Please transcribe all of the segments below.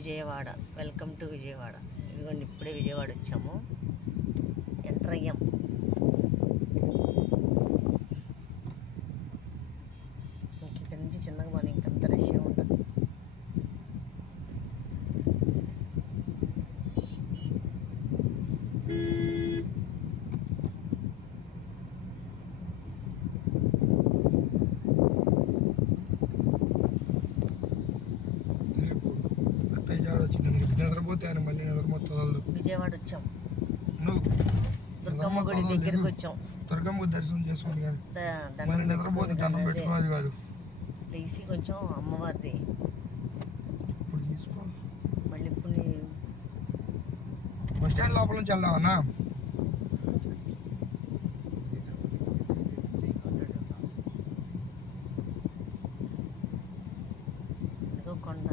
Vijayawada. Welcome to Vijayawada. ఇదిగోండి ఇప్పుడే విజయవాడ వచ్చాము. ఎంటర్ అయ్యాం. ఇక్కడ నుంచి చిన్నగా బాగా ఇంకంత రష్ ఉంటుంది. నిద్రపోతే ఆయన మళ్ళీ నిద్రపోతుంది. విజయవాడ వచ్చాం. దుర్గమ్మ గుడి దగ్గరికి వచ్చాం. దుర్గమ్మ దర్శనం చేసుకోండి కానీ మళ్ళీ నిద్రపోతే దండం పెట్టుకోవాలి కాదు. లేచి కొంచెం అమ్మవారిది ఇప్పుడు తీసుకో. మళ్ళీ ఇప్పుడు బస్ స్టాండ్ లోపల నుంచి వెళ్దామన్నా. ఇదిగో కొండ,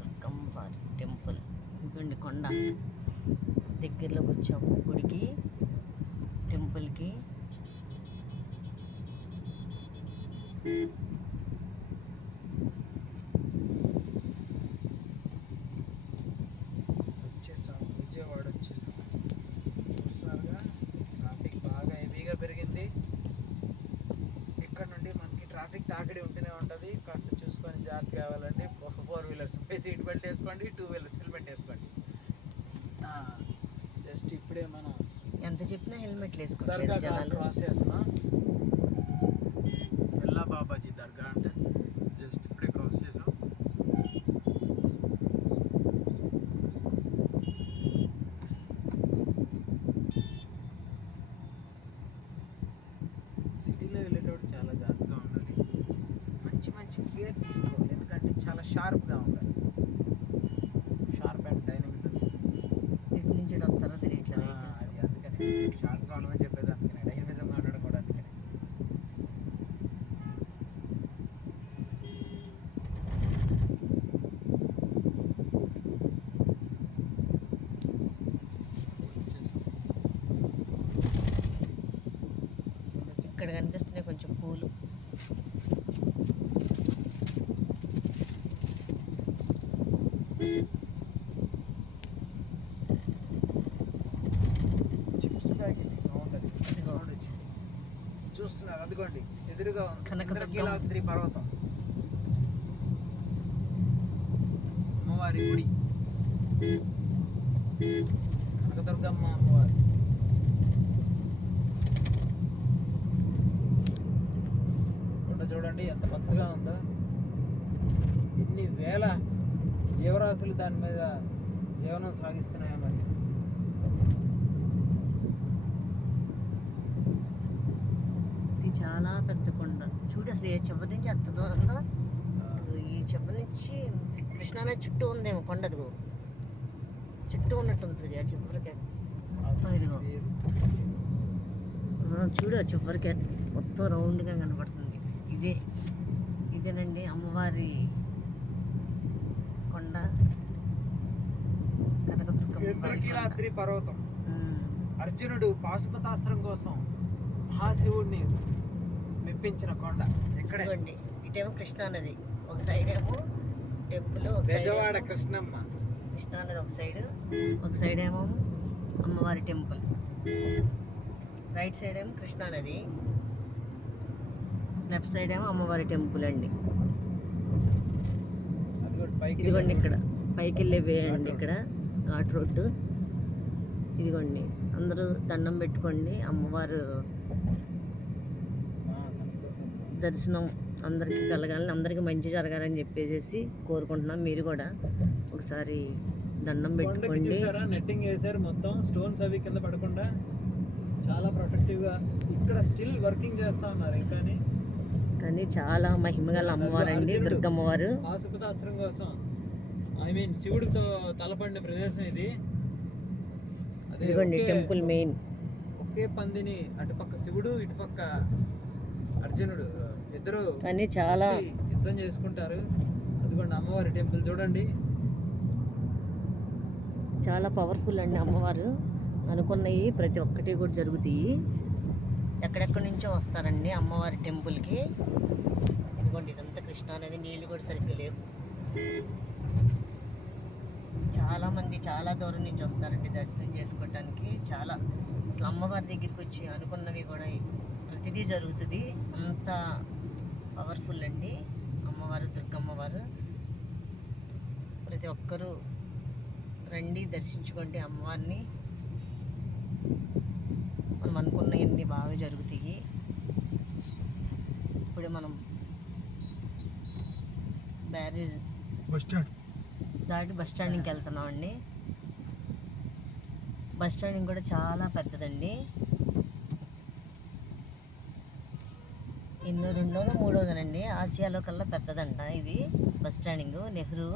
దుర్గమ్మవారి టెంపుల్. ఇదిగోండి కొండ దగ్గరలోకి వచ్చాము. గుడికి, టెంపుల్కి. వచ్చేసాం, విజయవాడ వచ్చేసాం. చూస్తున్నారుగా ట్రాఫిక్ బాగా హెవీగా పెరిగింది. ఇక్కడ నుండి మనకి ట్రాఫిక్ తాకిడి ఉంటూనే ఉంటుంది. కాస్త చూసుకొని జాగ్రత్త కావాలండి. 4 వీలర్స్ సీట్ బెల్ట్ వేసుకోండి, 2 వీలర్స్ హెల్మెట్ వేసుకోండి. జస్ట్ ఇప్పుడే మనం ఎంత చెప్పినా హెల్మెట్లు దర్గా వేసుకోవాలి. క్రాస్ చేస్తున్నాం. ఎల్లా బాబాజీ దర్గా అంటే జస్ట్ ఇప్పుడే క్రాస్ చేసాం. సిటీలో వెళ్ళేటప్పుడు చాలా జాగ్రత్తగా ఉండాలి. మంచి మంచి కేర్ తీసుకోవాలి. ఎందుకంటే చాలా షార్ప్గా ఉండాలి. Sharp and dynamism. ఇటు నుంచి వస్తారో తెలియట్లేదు. అది అందుకని షార్ప్గా ఉండమని చెప్పేది. అందుకని డైనమిజంగా ఉండడం కూడా అందుకని. ఇక్కడ కనిపిస్తున్నాయి కొంచెం పూలు. చిప్స్ ప్యాకెట్ సౌండ్, అది సౌండ్ వచ్చింది. చూస్తున్నారు అదిగోండి ఎదురుగా ఉంది ఇంద్రకీలాద్రి పర్వతం, అమ్మవారి గుడి, కనకదుర్గమ్మ అమ్మవారి. కొండ చూడండి ఎంత పచ్చగా ఉందో. ఎన్ని వేల జీవరాశులు దాని మీద జీవనం సాగిస్తున్నాయో మరి. ఇది చాలా పెద్ద కొండ. చూడు అసలు ఏ చెప్ప నుంచి ఎంత దూరంగా. ఈ చెప్ప నుంచి కృష్ణానది చుట్టూ ఉందేమో కొండ. అదిగో చుట్టూ ఉన్నట్టుంది సూర్య చివరికి మొత్తం. ఇదిగో చూడు చివరికి మొత్తం రౌండ్గా కనపడుతుంది. ఇదేనండి అమ్మవారి కొండ, ఇంద్రకీలాద్రి పర్వతం. అర్జునుడు పాశుపతాస్త్రం కోసం మహాశివుడిని మెప్పించిన కొండ ఇక్కడే. ఇటేమో కృష్ణానది ఒక సైడ్, ఏమో టెంపుల్, బెజవాడ కృష్ణమ్మ. కృష్ణానది ఒక సైడ్ ఏమో అమ్మవారి టెంపుల్. రైట్ సైడ్ ఏమో కృష్ణానది, లెఫ్ట్ సైడ్ ఏమో అమ్మవారి టెంపుల్ అండి. ఇదిగోండి ఇక్కడ పైకి వెళ్ళే వే అండి. ఇక్కడ ఘాట్ రోడ్డు. ఇదిగోండి అందరూ దండం పెట్టుకోండి. అమ్మవారు దర్శనం అందరికీ కలగాలని, అందరికీ మంచి జరగాలని చెప్పేసి కోరుకుంటున్నాం. మీరు కూడా ఒకసారి దండం పెట్టుకోండి. నెట్టింగ్ వేసారు మొత్తం, స్టోన్స్ అవి కింద పడకుండా చాలా ప్రొటెక్టివ్గా. ఇక్కడ స్టిల్ వర్కింగ్ చేస్తా ఉన్నారు కానీ చాలా మహిమగల అమ్మవారు అండి దుర్గమ్మవారు. పాశుపతాస్త్రం కోసం శివుడితో తలపడిన ప్రదేశం ఇది. ఇదిగోండి టెంపుల్ మెయిన్. ఒకే పందిని అటుపక్క శివుడు, ఇటుపక్క అర్జునుడు ఇద్దరు కానీ చాలా యుద్ధం చేసుకుంటారు. అదిగోండి అమ్మవారి టెంపుల్ చూడండి. చాలా పవర్ఫుల్ అండి అమ్మవారు. అనుకున్నవి ప్రతి ఒక్కటి కూడా జరుగుతాయి. ఎక్కడెక్కడి నుంచో వస్తారండి అమ్మవారి టెంపుల్కి. ఇదిగోండి ఇదంతా కృష్ణా నది. నీళ్ళు కూడా సరిగ్గా లేవు. చాలామంది చాలా దూరం నుంచి వస్తారండి దర్శనం చేసుకోవటానికి. చాలా అసలు అమ్మవారి దగ్గరికి వచ్చి అనుకున్నవి కూడా ప్రతిదీ జరుగుతుంది. అంత పవర్ఫుల్ అండి అమ్మవారు, దుర్గమ్మవారు. ప్రతి ఒక్కరూ రండి, దర్శించుకోండి అమ్మవారిని. మనం అనుకున్నవన్నీ బాగా జరుగుతాయి. ఇప్పుడే మనం బ్యారేజ్ దాటి బస్ స్టాండింగ్కి వెళ్తున్నామండి. బస్ స్టాండింగ్ కూడా చాలా పెద్దదండి. ఎన్నో రెండోదో మూడోదనండి, ఆసియాలో కల్లా పెద్దదంట ఇది bus standing. Nehru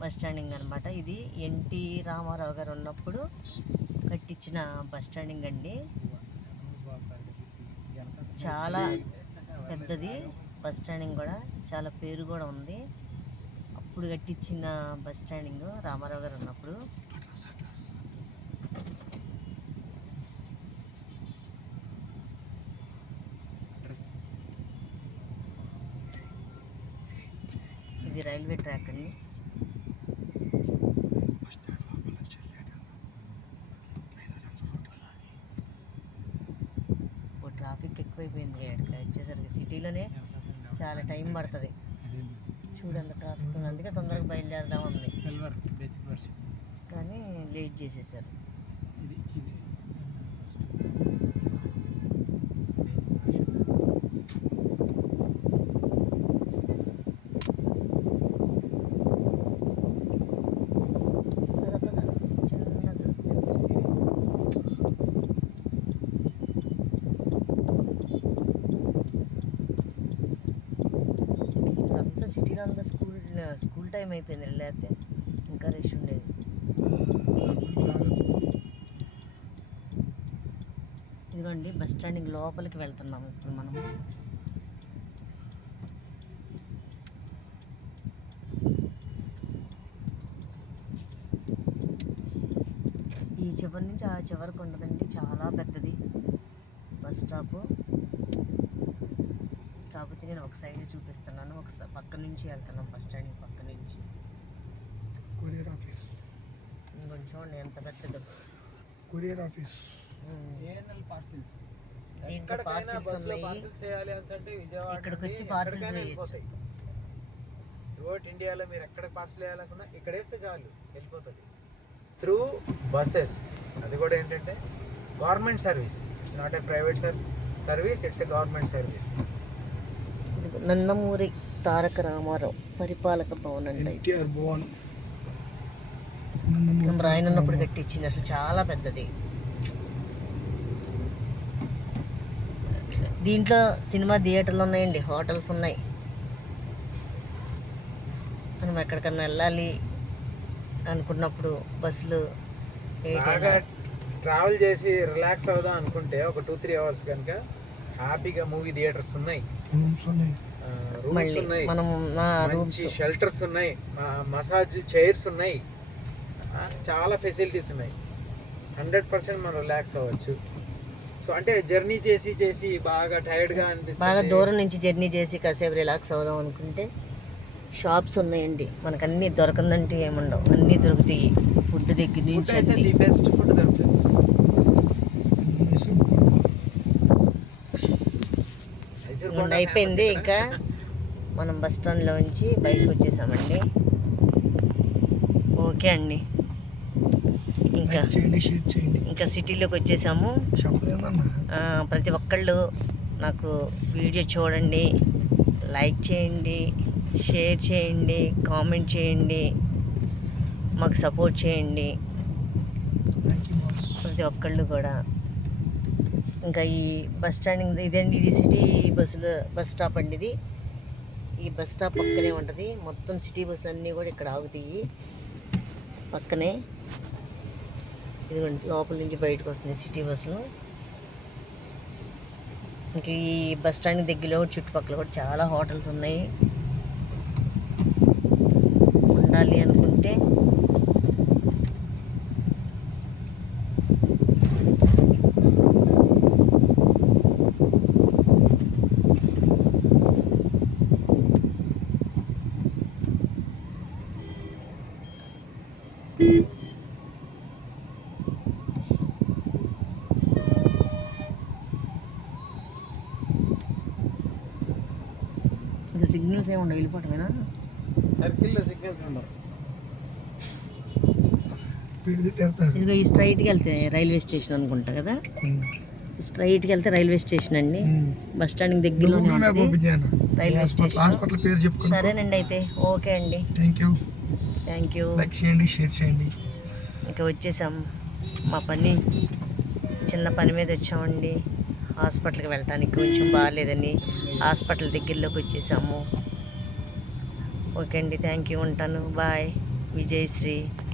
bus standing అనమాట. ఇది ఎన్టీ రామారావు గారు ఉన్నప్పుడు కట్టించిన బస్ స్టాండింగ్ అండి. చాలా పెద్దది బస్ స్టాండింగ్ కూడా, చాలా పేరు కూడా ఉంది. అప్పుడు కట్టించిన బస్ స్టాండింగ్ రామారావు గారు ఉన్నప్పుడు. ఇది రైల్వే ట్రాక్ అండి. ఇప్పుడు ట్రాఫిక్ ఎక్కువైపోయింది ఇక్కడికి వచ్చేసరికి. సిటీలోనే చాలా టైం పడుతుంది. చూడండి ట్రాఫిక్ ఉంది, అందుకే తొందరగా బయలుదేరదాం ఉంది. సిల్వర్ బేసిక్ వర్షన్ కానీ లేట్ చేసేసారు. ఇది సిటీలో అంతా స్కూల్ టైం అయిపోయింది, లేకపోతే ఇంకా రష్ ఉండేది. ఇదిగోండి బస్ స్టాండింగ్ లోపలికి వెళ్తున్నాము ఇప్పుడు మనము. ఈ చివరి నుంచి ఆ చివరికి ఉండదండి, చాలా పెద్దది బస్ స్టాపు. కాకపోతే నేను ఒక సైడ్ చూపిస్తున్నాను, ఒక పక్క నుంచి వెళ్తున్నాం బస్ స్టాండింగ్ పక్క నుంచి. కొరియర్ ఆఫీస్ ఇంకొంచెం చూడండి ఎంత పెద్దదో కొరియర్ ఆఫీస్. ANL parcels. దీంట్లో పార్సిల్స్ ఉన్నాయి. చేయాలి అంటే విజయవాడ ఇక్కడికి వచ్చి పార్సిల్స్ వేయచ్చు. త్రూఅవుట్ ఇండియాలో మీరు ఎక్కడ పార్సిల్ వేయాలనుకున్నా ఇక్కడ వేస్తే చాలు వెళ్ళిపోతుంది. Through buses. అది కూడా ఏంటంటే government service. It's not a private service, it's a government service. Nandamuri Taraka Ramarao పరిపాలక భవన్ అంటే ఎన్టీఆర్ భవన్. ఆయన ఉన్నప్పుడు కట్టించింది. అసలు చాలా పెద్దది. దీంట్లో సినిమా థియేటర్లు ఉన్నాయండి, హోటల్స్ ఉన్నాయి. మనం ఎక్కడికన్నా వెళ్ళాలి అనుకున్నప్పుడు బస్సులు బాగా ట్రావెల్ చేసి రిలాక్స్ అవుదాం అనుకుంటే ఒక 2-3 అవర్స్ కనుక హ్యాపీగా మూవీ థియేటర్స్ ఉన్నాయి, రూమ్స్ ఉన్నాయి, మంచి షెల్టర్స్ ఉన్నాయి, మసాజ్ చైర్స్ ఉన్నాయి, చాలా ఫెసిలిటీస్ ఉన్నాయి. 100% మనం రిలాక్స్ అవ్వచ్చు. సో అంటే జర్నీ చేసి బాగా టైర్డ్గా అనిపిస్తుంది. బాగా దూరం నుంచి జర్నీ చేసి కాసేపు రిలాక్స్ అవుదాం అనుకుంటే షాప్స్ ఉన్నాయండి. మనకు అన్నీ దొరకందంటే ఏముండవు, అన్నీ దొరుకుతాయి. ఫుడ్ దగ్గర నుంచి అయితే ది బెస్ట్ ఫుడ్ దొరుకుతుంది. అయిపోయింది. ఇంకా మనం బస్ స్టాండ్లో నుంచి బయటకు వచ్చేసామండి. ఓకే అండి, ఇంకా సిటీలోకి వచ్చేసాము. ప్రతి ఒక్కళ్ళు నాకు వీడియో చూడండి, లైక్ చేయండి, షేర్ చేయండి, కామెంట్ చేయండి, మాకు సపోర్ట్ చేయండి ప్రతి ఒక్కళ్ళు కూడా. ఇంకా ఈ బస్ స్టాండింగ్ ఇదండి, ఇది సిటీ బస్ స్టాప్ అండి. ఇది ఈ బస్ స్టాప్ పక్కనే ఉంటుంది. మొత్తం సిటీ బస్సులు అన్నీ కూడా ఇక్కడ ఆగుతాయి పక్కనే. ఇదిగోండి లోపల నుంచి బయటకు వస్తున్నాయి సిటీ బస్సులు. ఇంక ఈ బస్ స్టాండ్ దగ్గరలో చుట్టుపక్కల కూడా చాలా హోటల్స్ ఉన్నాయి. ఉండాలి అనుకుంటే ఇంకా సిగ్నల్స్ ఏమి ఉండవు, వెళ్ళిపోవటమేనా? సర్కిల్లో సిగ్నల్స్ ఉండవు. పిడిది తిడతారు. ఇదిగో ఈ స్ట్రైట్కి వెళ్తే రైల్వే స్టేషన్ అనుకుంటా కదా. స్ట్రైట్కి వెళ్తే రైల్వే స్టేషన్ అండి. బస్ స్టాండ్ దగ్గరలోనే గూగుల్ మ్యాప్ ఉంటుంది ఓపెన్ చేయను. Railway station. హాస్పిటల్ పేరు చెప్పుకోండి. సరేనండి, అయితే ఓకే అండి, thank you. Thank you. Like చేయండి, షేర్ చేయండి. ఇంకా వచ్చేసాం, మా పని చిన్న పని మీద వచ్చామండి. హాస్పిటల్కి వెళ్ళటానికి కొంచెం బాగాలేదని హాస్పిటల్ దగ్గరలోకి వచ్చేసాము. ఓకే అండి, థ్యాంక్ యూ, ఉంటాను, బాయ్. విజయశ్రీ.